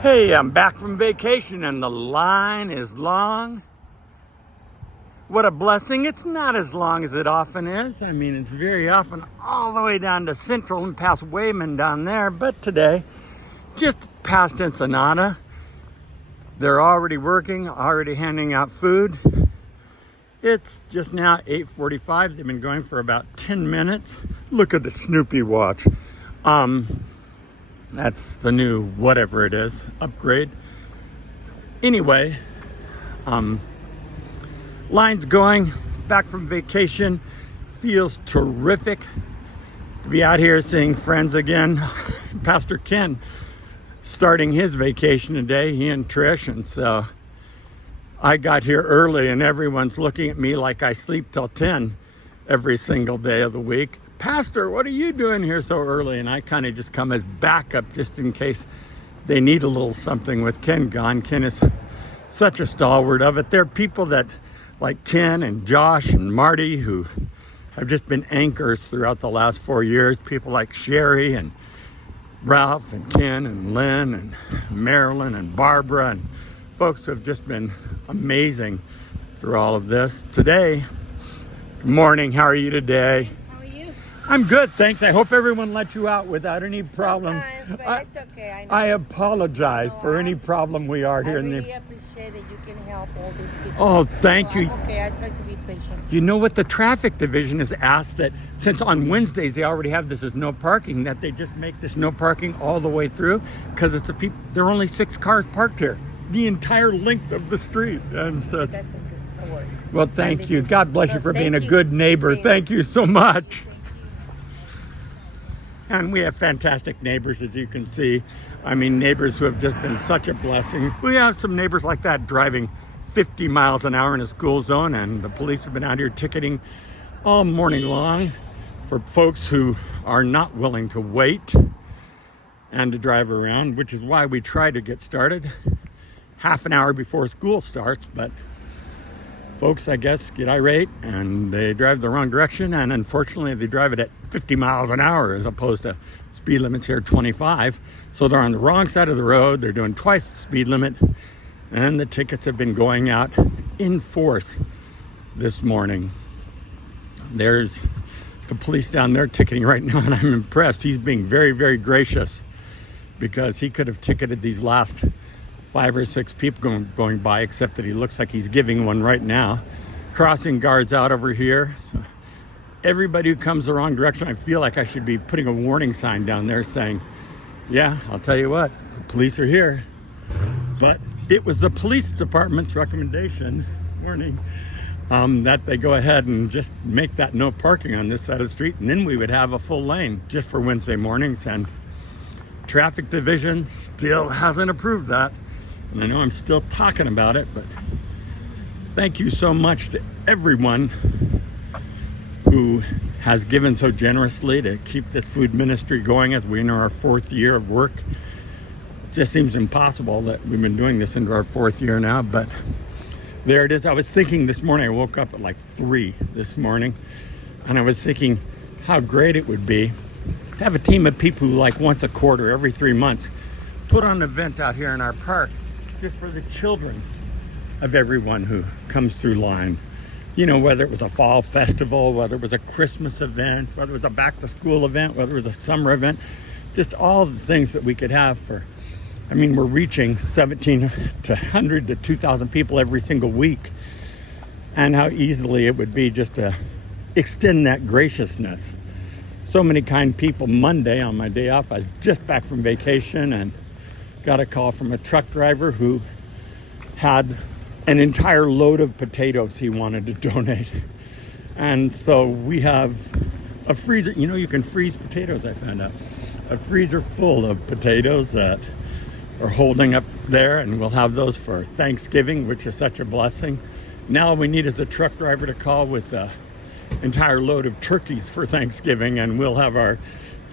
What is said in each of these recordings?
Hey, I'm back from vacation and the line is long. What a blessing. It's not as long as it often is. I mean, it's very often all the way down to Central and past Wayman down there. But today, just past Ensenada, they're already working, already handing out food. It's just now 8:45. They've been going for about 10 minutes. Look at the Snoopy watch. That's the new whatever it is, upgrade. Anyway, line's going, back from vacation. Feels terrific to be out here seeing friends again. Pastor Ken starting his vacation today, he and Trish, and so I got here early and everyone's looking at me like I sleep till 10 every single day of the week. Pastor, what are you doing here so early? And I kind of just come as backup just in case they need a little something with Ken gone. Ken is such a stalwart of it. There are people that like Ken and Josh and Marty who have just been anchors throughout the last 4 years. People like Sherry and Ralph and Ken and Lynn and Marilyn and Barbara and folks who have just been amazing through all of this. Today, good morning, how are you today? I'm good, thanks. I hope everyone let you out without any problems. Sometimes, but it's okay. I know. I apologize for any problem we are here. I really appreciate it. You can help all these people. Oh, thank you. Okay, I try to be patient. You know what? The traffic division has asked that since on Wednesdays they already have this as no parking, that they just make this no parking all the way through because it's there are only 6 cars parked here, the entire length of the street, and so. That's a good word. Well, thank you. God bless you for being a good neighbor. Thank you so much. And we have fantastic neighbors, as you can see. I mean, neighbors who have just been such a blessing. We have some neighbors like that driving 50 miles an hour in a school zone, and the police have been out here ticketing all morning long for folks who are not willing to wait and to drive around, which is why we try to get started half an hour before school starts. But folks, I guess, get irate and they drive the wrong direction, and unfortunately they drive it at 50 miles an hour as opposed to speed limits here 25. So they're on the wrong side of the road, they're doing twice the speed limit, and the tickets have been going out in force this morning. There's the police down there ticketing right now, and I'm impressed. He's being very, very gracious because he could have ticketed these last 5 or 6 people going by, except that he looks like he's giving one right now. Crossing guards out over here. So everybody who comes the wrong direction, I feel like I should be putting a warning sign down there saying, yeah, I'll tell you what, the police are here. But it was the police department's recommendation, warning, that they go ahead and just make that no parking on this side of the street, and then we would have a full lane just for Wednesday mornings. And traffic division still hasn't approved that. And I know I'm still talking about it, but thank you so much to everyone who has given so generously to keep this food ministry going as we enter our 4th year of work. It just seems impossible that we've been doing this into our 4th year now, but there it is. I was thinking this morning, I woke up at like 3 this morning, and I was thinking how great it would be to have a team of people who, like once a quarter, every 3 months, put on an event out here in our park just for the children of everyone who comes through line. You know, whether it was a fall festival, whether it was a Christmas event, whether it was a back to school event, whether it was a summer event, just all the things that we could have for, I mean, we're reaching 1,700 to 2,000 people every single week. And how easily it would be just to extend that graciousness. So many kind people. Monday, on my day off, I was just back from vacation and got a call from a truck driver who had an entire load of potatoes he wanted to donate. And so we have a freezer. You know, you can freeze potatoes, I found out. A freezer full of potatoes that are holding up there, and we'll have those for Thanksgiving, which is such a blessing. Now all we need is a truck driver to call with an entire load of turkeys for Thanksgiving, and we'll have our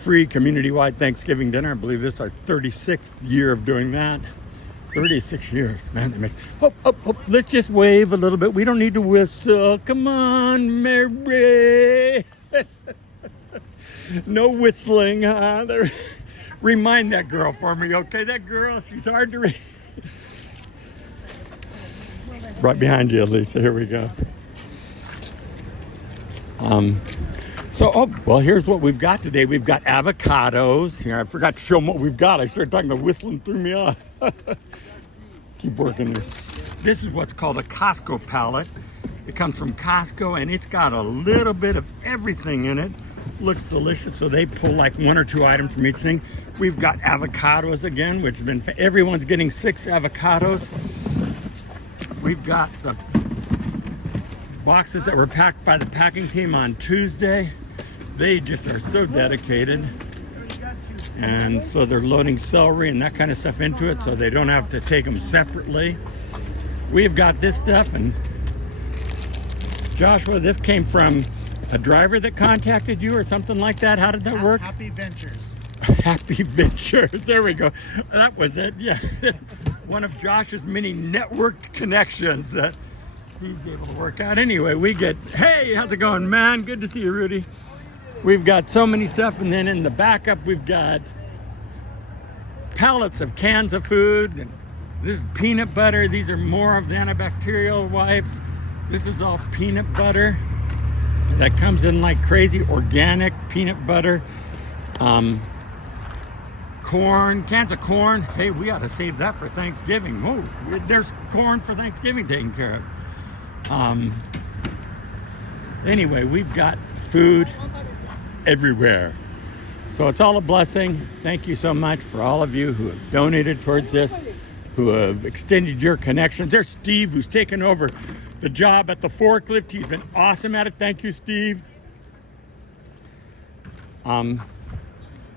free community-wide Thanksgiving dinner. I believe this is our 36th year of doing that. 36 years, man. They make, hop, hop, hop. Let's just wave a little bit. We don't need to whistle. Come on, Mary. No whistling. Remind that girl for me, okay? That girl, she's hard to read. Right behind you, Lisa. Here we go. Well, here's what we've got today. We've got avocados. Here, I forgot to show them what we've got. I started talking about whistling, threw me off. Keep working here. This is what's called a Costco pallet. It comes from Costco, and it's got a little bit of everything in it. Looks delicious, so they pull like 1 or 2 items from each thing. We've got avocados again, which have been, everyone's getting 6 avocados. We've got the boxes that were packed by the packing team on Tuesday. They just are so dedicated. And so they're loading celery and that kind of stuff into it so they don't have to take them separately. We've got this stuff, and Joshua, this came from a driver that contacted you or something like that. How did that work? Happy Ventures. Happy Ventures. There we go. That was it. Yeah. It's one of Josh's many networked connections that he's able to work out. Anyway, we get, hey, how's it going, man? Good to see you, Rudy. We've got so many stuff, and then in the backup, we've got pallets of cans of food. And this is peanut butter. These are more of the antibacterial wipes. This is all peanut butter that comes in like crazy, organic peanut butter. Corn, cans of corn. Hey, we ought to save that for Thanksgiving. Whoa, there's corn for Thanksgiving taken care of. Anyway, we've got food everywhere. So it's all a blessing. Thank you so much for all of you who have donated towards this, who have extended your connections. There's Steve, who's taken over the job at the forklift. He's been awesome at it. Thank you, Steve. And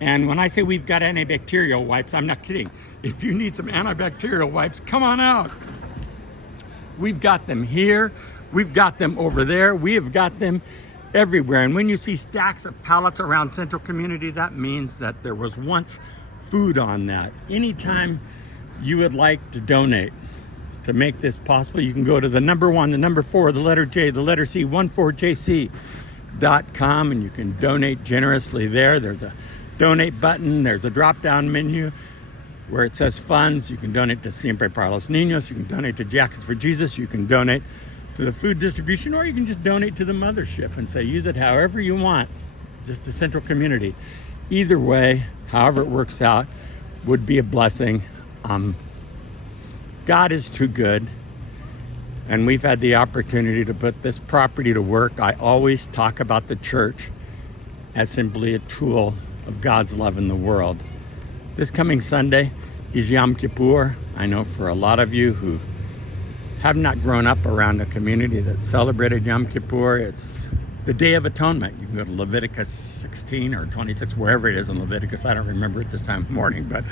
when I say we've got antibacterial wipes, I'm not kidding. If you need some antibacterial wipes, come on out. We've got them here. We've got them over there. We have got them everywhere. And when you see stacks of pallets around Central Community, that means that there was once food on that. Anytime you would like to donate to make this possible, you can go to the number 1, the number 4, the letter J, the letter C, 14jc.com, and you can donate generously there. There's a donate button. There's a drop-down menu where it says funds. You can donate to Siempre para los Niños. You can donate to Jackets for Jesus. You can donate to the food distribution, or you can just donate to the mothership and say use it however you want, just the Central Community. Either way, however it works out, would be a blessing. God is too good, and we've had the opportunity to put this property to work. I always talk about the church as simply a tool of God's love in the world. This coming Sunday is Yom Kippur. I know for a lot of you who have not grown up around a community that celebrated Yom Kippur, it's the Day of Atonement. You can go to Leviticus 16 or 26, wherever it is in Leviticus. I don't remember at this time of morning, but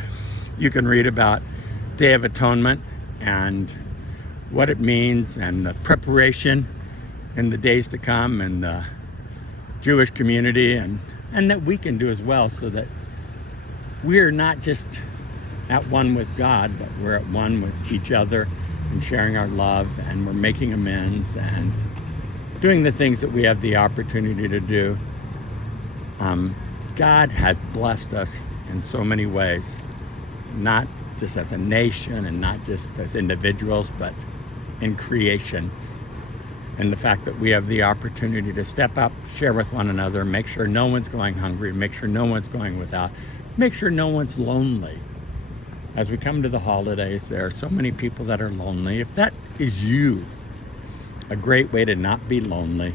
you can read about Day of Atonement and what it means and the preparation in the days to come and the Jewish community and that we can do as well, so that we're not just at one with God, but we're at one with each other and sharing our love, and we're making amends and doing the things that we have the opportunity to do. God has blessed us in so many ways, not just as a nation and not just as individuals, but in creation. And the fact that we have the opportunity to step up, share with one another, make sure no one's going hungry, make sure no one's going without, make sure no one's lonely. As we come to the holidays, there are so many people that are lonely. If that is you, a great way to not be lonely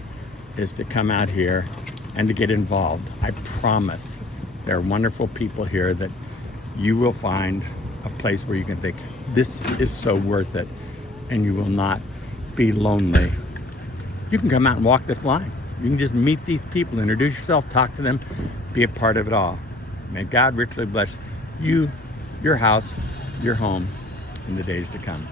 is to come out here and to get involved. I promise there are wonderful people here that you will find a place where you can think, this is so worth it, and you will not be lonely. You can come out and walk this line. You can just meet these people, introduce yourself, talk to them, be a part of it all. May God richly bless you, your house, your home in the days to come.